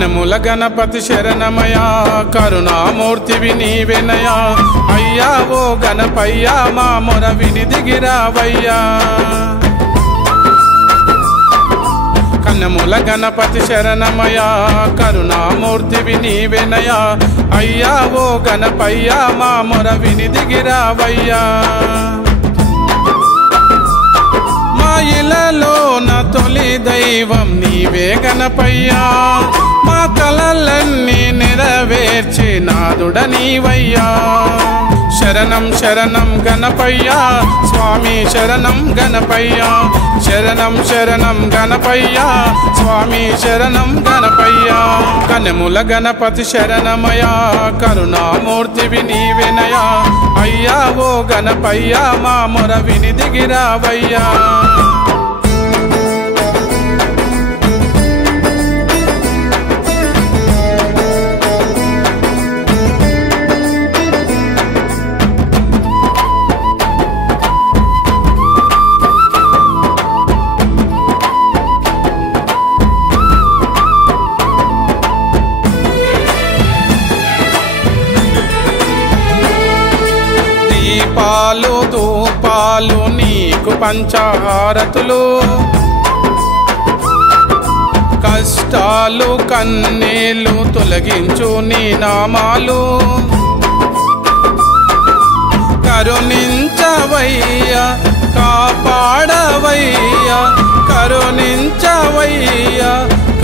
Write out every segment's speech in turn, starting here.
కన్నెముల గణపతి శరణమయా కరుణామూర్తివి నీవెనయా అయ్యా ఓ గణపయ్యా మా మొర విని దిగిరావయ్యా కన్నెముల గణపతి శరణమయా కరుణామూర్తివి నీవెనయా అయ్యా ఓ గణపయ్యా మా మొర విని దిగిరావయ్యా మా ఇలలోన తొలి దైవం నీవే గణపయ్యా మా కలలన్నీ నెరవేర్చే నాదుడ నీవయ్యా శరణం శరణం గణపయ్యా స్వామి శరణం గణపయ్యా శరణం శరణం గణపయ్యా స్వామి శరణం గణపయ్యా కన్నెముల గణపతి శరణమయా కరుణామూర్తివి నీవెనయా అయ్యా ఓ గణపయ్యా మా మొర విని దిగిరావయ్యా దీపాలు ధూపాలు నీకు పంచహారతులు కష్టాలు కన్నీళ్ళు తొలగించు నీ నామాలు కరుణించవయ్యా కాపాడవయ్యా కరుణించవయ్యా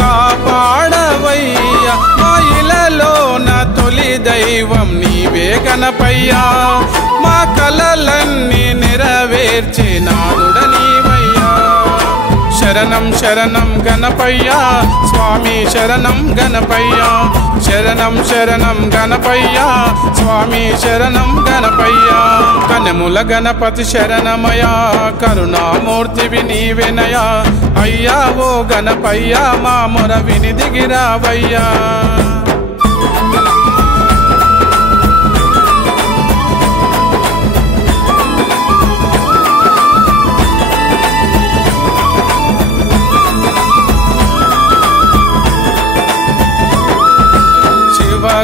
కాపాడవయ్యా మా ఇలలోన తొలి దైవం నీవే గణపయ్యా మా కలలన్నీ నెరవేర్చే నాదుడ నీవయ్యా శరణం శరణం గణపయ్యా స్వామి శరణం గణపయ్యా శరణం శరణం గణపయ్యా స్వామి శరణం గణపయ్యా కన్నెముల గణపతి శరణమయా కరుణామూర్తివి నీవెనయా అయ్యా ఓ గణపయ్యా మా మొర విని దిగిరావయ్యా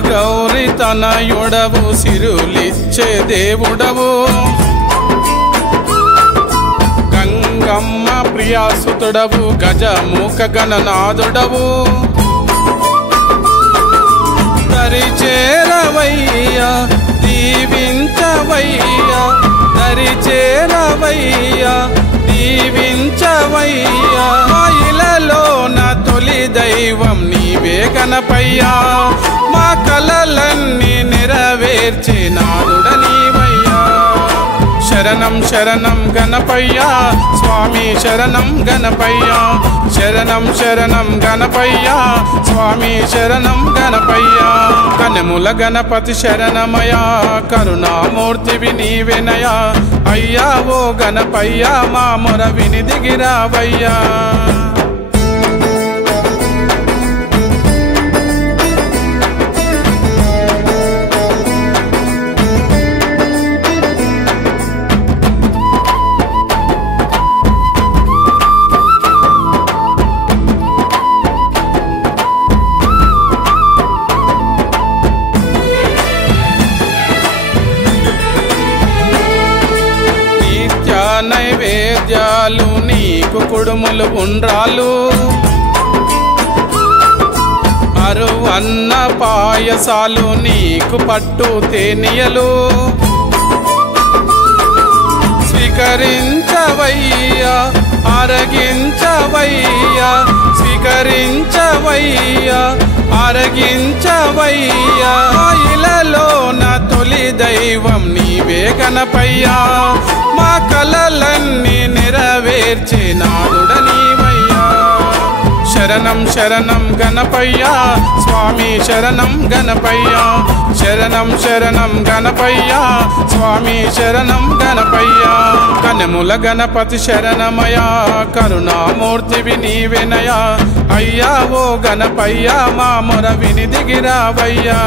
గౌరి తనయుడవు సిరులిచ్చే దేవుడవు గంగమ్మ ప్రియాసుతుడవు గజముఖ గణనాథుడవు దరిచేరవయ్యా దీవించవయ్యా దరిచేరవయ్యా దీవించవయ్యా మా ఇలలోన తొలి దైవం నీవే గణపయ్యా మా కలలన్నీ నెరవేర్చే నాదుడ నీవయ్యా శరణం శరణం గణపయ్యా స్వామి శరణం గణపయ్యా శరణం శరణం గణపయ్యా స్వామి శరణం గణపయ్యా కన్నెముల గణపతి శరణమయా కరుణామూర్తివి నీవెనయా అయ్యా ఓ గణపయ్యా మా మొర విని దిగిరావయ్యా నైవేద్యాలు నీకు కుడుములు ఉండ్రాలు అరువన్న పాయసాలు నీకు పట్టు తేనియలు స్వీకరించవయ్యా ఆరగించవయ్యా స్వీకరించవయ్యా ఆరగించవయ్యా ఇలలోన తొలి దైవం నీవే గణపయ్యా మా కలలన్నీ నెరవేర్చే నాదుడ నీవయ్యా శరణం శరణం గణపయ్యా స్వామి శరణం గణపయ్యా శరణం శరణం గణపయ్యా స్వామి శరణం గణపయ్యా కన్నెముల గణపతి శరణమయా కరుణామూర్తివి నీవెనయా అయ్యా ఓ గణపయ్యా మా మొర విని దిగిరావయ్యా